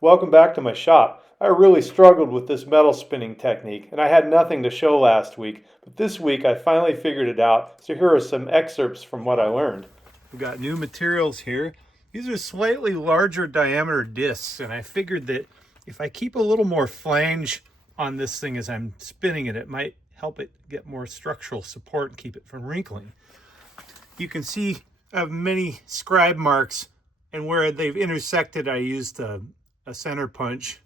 Welcome back to my shop. I really struggled with this metal spinning technique and I had nothing to show last week, but this week I finally figured it out, so here are some excerpts from what I learned. We've got new materials here. These are slightly larger diameter discs, and I figured that if I keep a little more flange on this thing as I'm spinning it, it might help it get more structural support and keep it from wrinkling. You can see I have many scribe marks, and where they've intersected I used a center punch,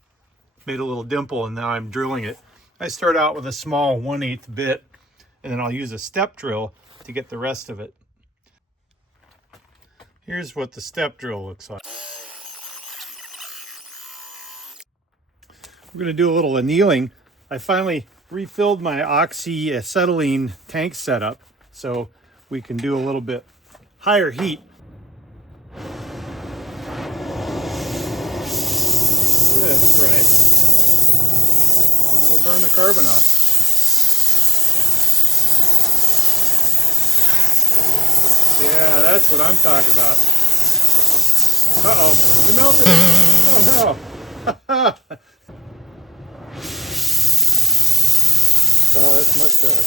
made a little dimple, and now I'm drilling it. I start out with a small 1/8 bit, and then I'll use a step drill to get the rest of it. Here's what the step drill looks like. We're going to do a little annealing. I finally refilled my oxy acetylene tank setup so we can do a little bit higher heat. That's right. And then we'll burn the carbon off. Yeah, that's what I'm talking about. Uh-oh, we melted it. Oh no. Oh, that's much better.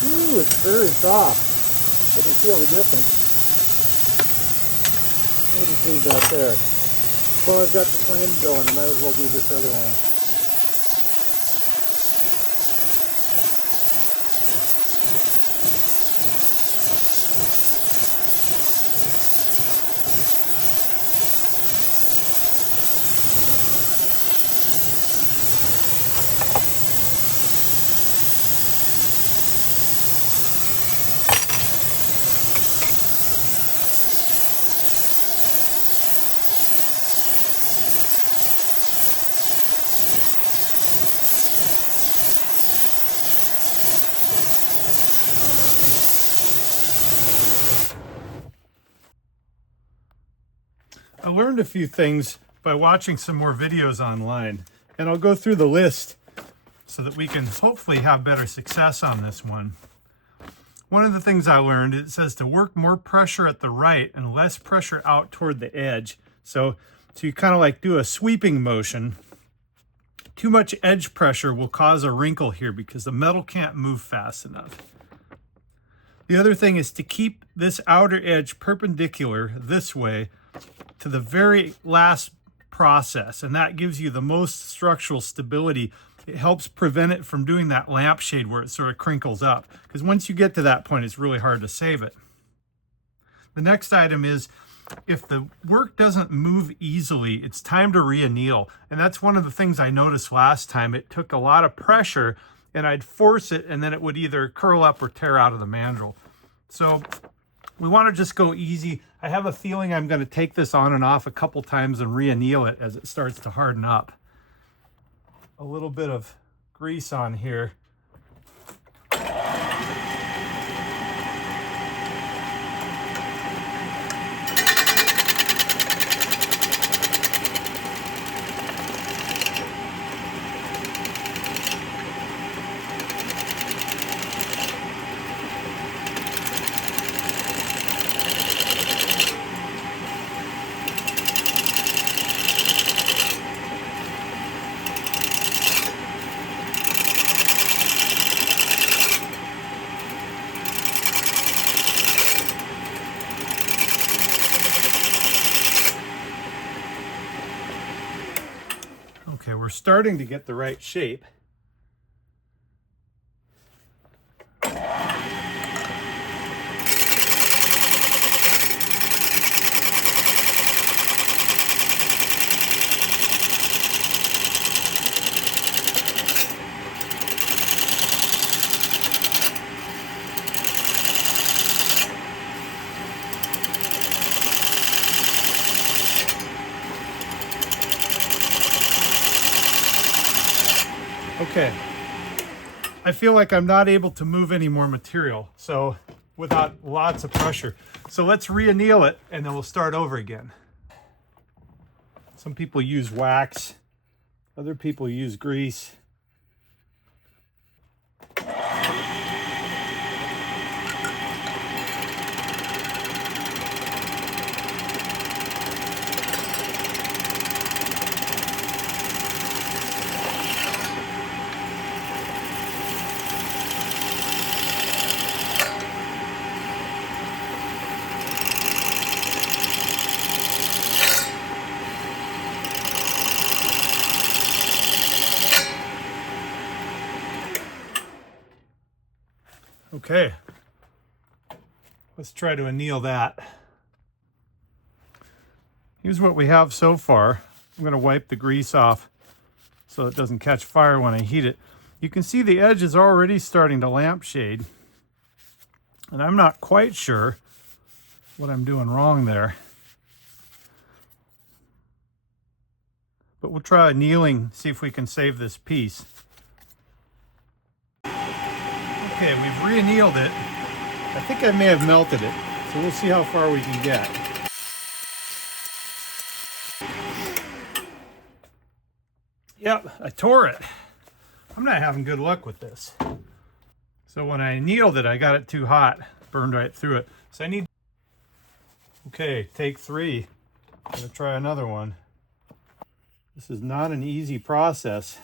Ooh, it's very soft. I can feel the difference. We'll just leave that there. Well, I've got the flame going, I might as well do this other one. I learned a few things by watching some more videos online, and I'll go through the list so that we can hopefully have better success on this one. One of the things I learned, it says to work more pressure at the right and less pressure out toward the edge. So you kind of like do a sweeping motion. Too much edge pressure will cause a wrinkle here because the metal can't move fast enough. The other thing is to keep this outer edge perpendicular this way to the very last process, and that gives you the most structural stability. It helps prevent it from doing that lampshade where it sort of crinkles up, because once you get to that point, it's really hard to save it. The next item is, if the work doesn't move easily, it's time to re-anneal. And that's one of the things I noticed last time. It took a lot of pressure, and I'd force it, and then it would either curl up or tear out of the mandrel. So we want to just go easy. I have a feeling I'm going to take this on and off a couple times and re-anneal it as it starts to harden up. A little bit of grease on here. Okay, we're starting to get the right shape. Okay, I feel like I'm not able to move any more material, so without lots of pressure. So let's re-anneal it and then we'll start over again. Some people use wax, other people use grease. Okay, let's try to anneal that. Here's what we have so far. I'm going to wipe the grease off so it doesn't catch fire when I heat it. You can see the edge is already starting to lampshade, and I'm not quite sure what I'm doing wrong there. But we'll try annealing, see if we can save this piece. Okay, we've re-annealed it. I think I may have melted it, so we'll see how far we can get. Yep, I tore it. I'm not having good luck with this. So when I annealed it, I got it too hot, burned right through it. So I need... Okay, take 3. I'm gonna try another one. This is not an easy process.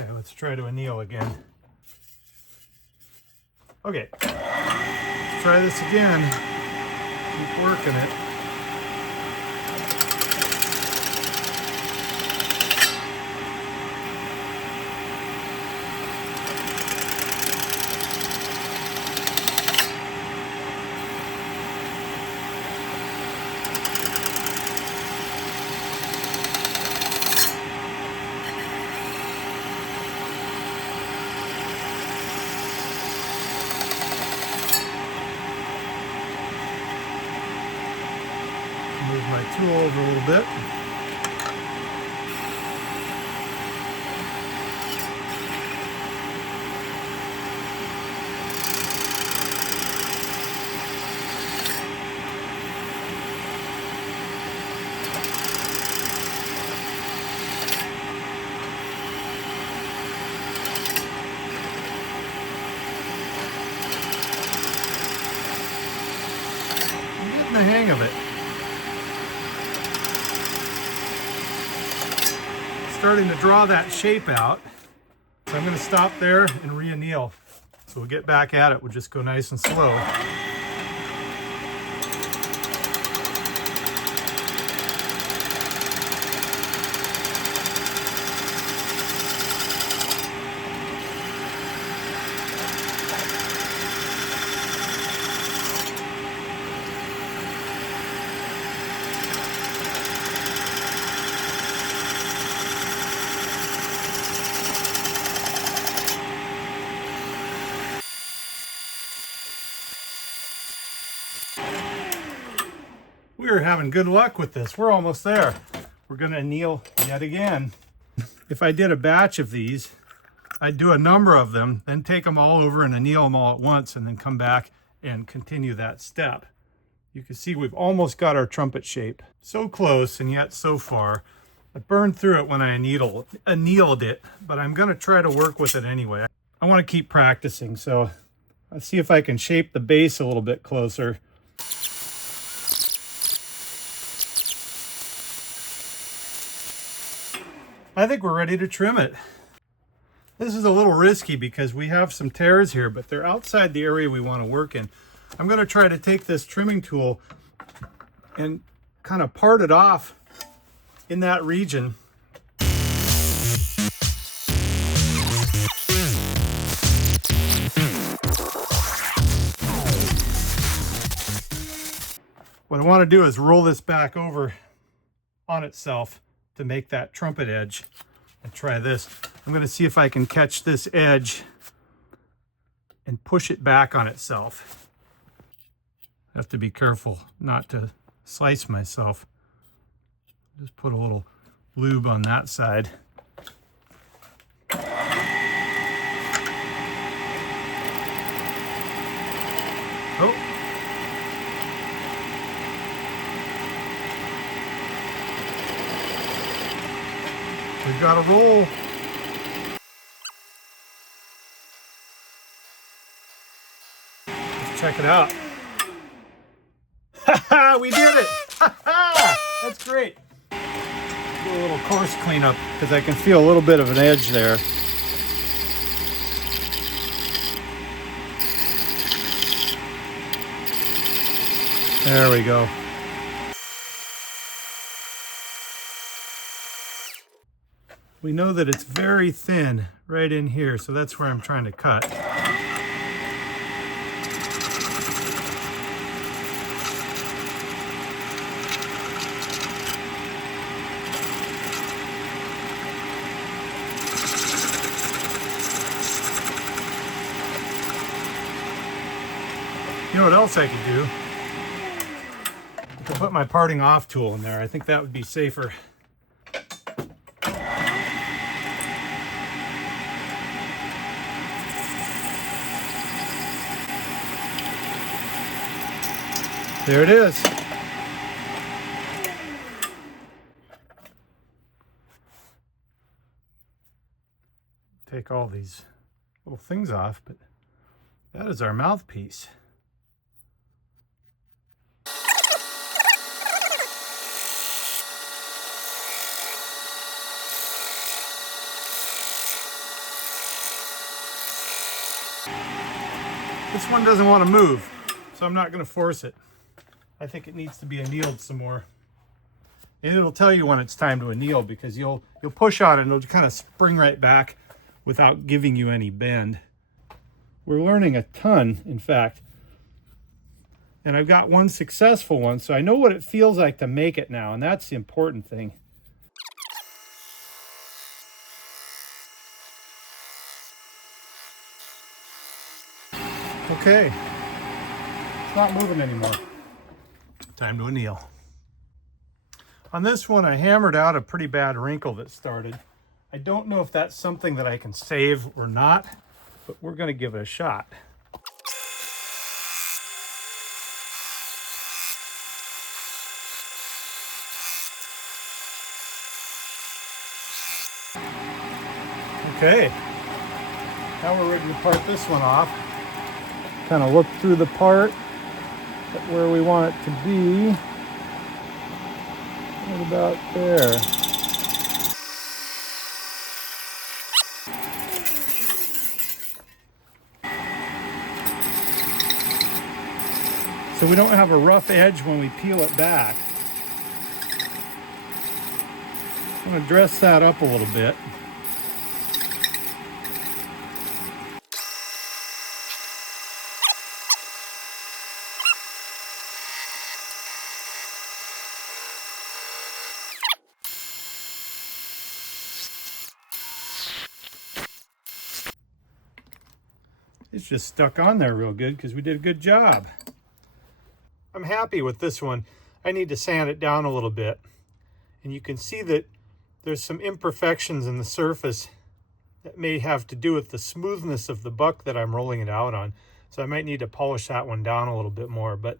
Okay, let's try to anneal again. Okay, let's try this again. Keep working it. Move my tool over a little bit. I'm getting the hang of it. Starting to draw that shape out. So I'm going to stop there and re-anneal. So we'll get back at it. We'll just go nice and slow. We're having good luck with this. We're almost there. We're going to anneal yet again. If I did a batch of these, I'd do a number of them, then take them all over and anneal them all at once, and then come back and continue that step. You can see we've almost got our trumpet shape. So close and yet so far. I burned through it when I annealed it, but I'm going to try to work with it anyway. I want to keep practicing, so let's see if I can shape the base a little bit closer. I think we're ready to trim it. This is a little risky because we have some tears here, but they're outside the area we want to work in. I'm going to try to take this trimming tool and kind of part it off in that region. What I want to do is roll this back over on itself to make that trumpet edge. And try this. I'm going to see if I can catch this edge and push it back on itself. I have to be careful not to slice myself. Just put a little lube on that side. Oh. We've got a roll. Let's check it out. We did it! That's great. Do a little coarse cleanup because I can feel a little bit of an edge there. There we go. We know that it's very thin right in here, so that's where I'm trying to cut. You know what else I could do? I could put my parting off tool in there. I think that would be safer. There it is. Take all these little things off, but that is our mouthpiece. This one doesn't want to move, so I'm not going to force it. I think it needs to be annealed some more. And it'll tell you when it's time to anneal because you'll push on it and it'll kind of spring right back without giving you any bend. We're learning a ton, in fact. And I've got one successful one, so I know what it feels like to make it now, and that's the important thing. Okay, it's not moving anymore. Time to anneal. On this one, I hammered out a pretty bad wrinkle that started. I don't know if that's something that I can save or not, but we're going to give it a shot. Okay, now we're ready to part this one off. Kind of look through the part at where we want it to be. Right about there. So we don't have a rough edge when we peel it back. I'm going to dress that up a little bit. It's just stuck on there real good because we did a good job. I'm happy with this one. I need to sand it down a little bit. And you can see that there's some imperfections in the surface that may have to do with the smoothness of the buck that I'm rolling it out on. So I might need to polish that one down a little bit more. But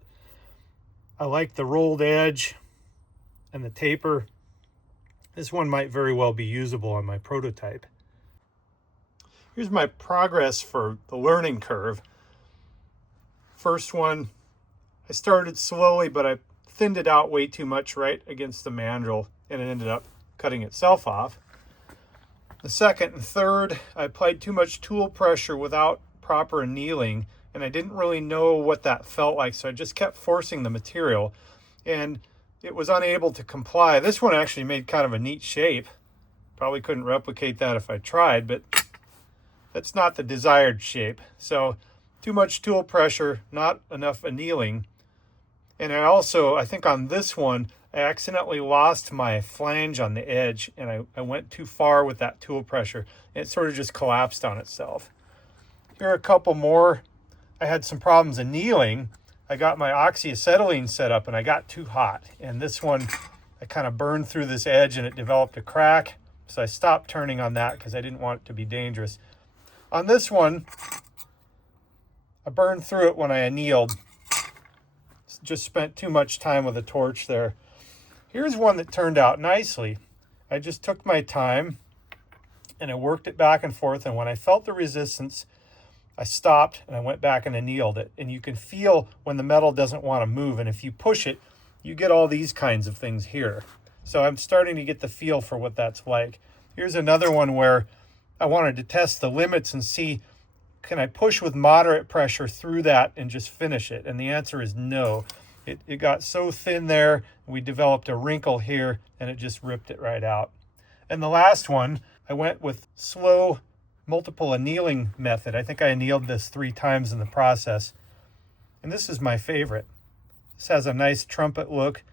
I like the rolled edge and the taper. This one might very well be usable on my prototype. Here's my progress for the learning curve. First one, I started slowly, but I thinned it out way too much right against the mandrel, and it ended up cutting itself off. The second and third, I applied too much tool pressure without proper annealing, and I didn't really know what that felt like, so I just kept forcing the material, and it was unable to comply. This one actually made kind of a neat shape. Probably couldn't replicate that if I tried, but that's not the desired shape. So too much tool pressure, not enough annealing. And I think on this one, I accidentally lost my flange on the edge, and I went too far with that tool pressure. And it sort of just collapsed on itself. Here are a couple more. I had some problems annealing. I got my oxyacetylene set up and I got too hot. And this one, I kind of burned through this edge and it developed a crack. So I stopped turning on that because I didn't want it to be dangerous. On this one, I burned through it when I annealed. Just spent too much time with a torch there. Here's one that turned out nicely. I just took my time and I worked it back and forth. And when I felt the resistance, I stopped and I went back and annealed it. And you can feel when the metal doesn't want to move. And if you push it, you get all these kinds of things here. So I'm starting to get the feel for what that's like. Here's another one where I wanted to test the limits and see, can I push with moderate pressure through that and just finish it? And the answer is no. It got so thin there, we developed a wrinkle here, and it just ripped it right out. And the last one, I went with slow multiple annealing method. I think I annealed this 3 times in the process. And this is my favorite. This has a nice trumpet look.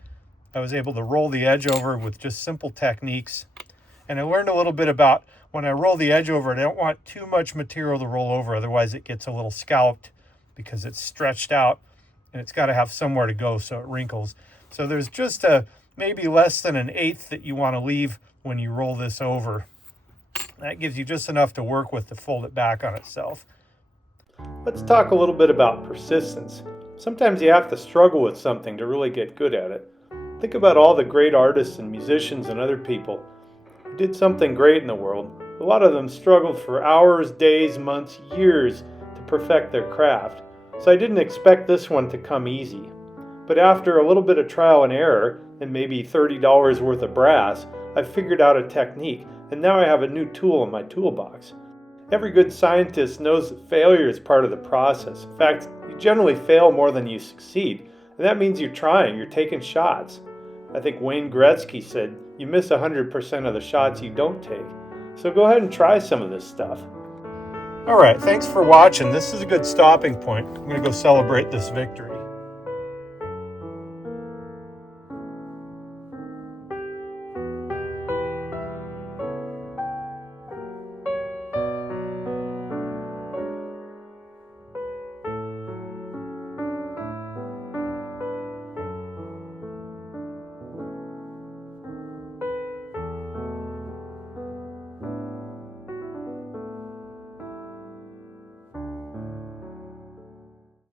I was able to roll the edge over with just simple techniques. And I learned a little bit about when I roll the edge over, I don't want too much material to roll over, otherwise it gets a little scalloped because it's stretched out and it's got to have somewhere to go so it wrinkles. So there's just maybe less than 1/8 that you want to leave when you roll this over. That gives you just enough to work with to fold it back on itself. Let's talk a little bit about persistence. Sometimes you have to struggle with something to really get good at it. Think about all the great artists and musicians and other people who did something great in the world. A lot of them struggled for hours, days, months, years to perfect their craft. So I didn't expect this one to come easy. But after a little bit of trial and error and maybe $30 worth of brass, I figured out a technique, and now I have a new tool in my toolbox. Every good scientist knows that failure is part of the process. In fact, you generally fail more than you succeed, and that means you're trying, you're taking shots. I think Wayne Gretzky said, you miss 100% of the shots you don't take. So go ahead and try some of this stuff. All right, thanks for watching. This is a good stopping point. I'm going to go celebrate this victory.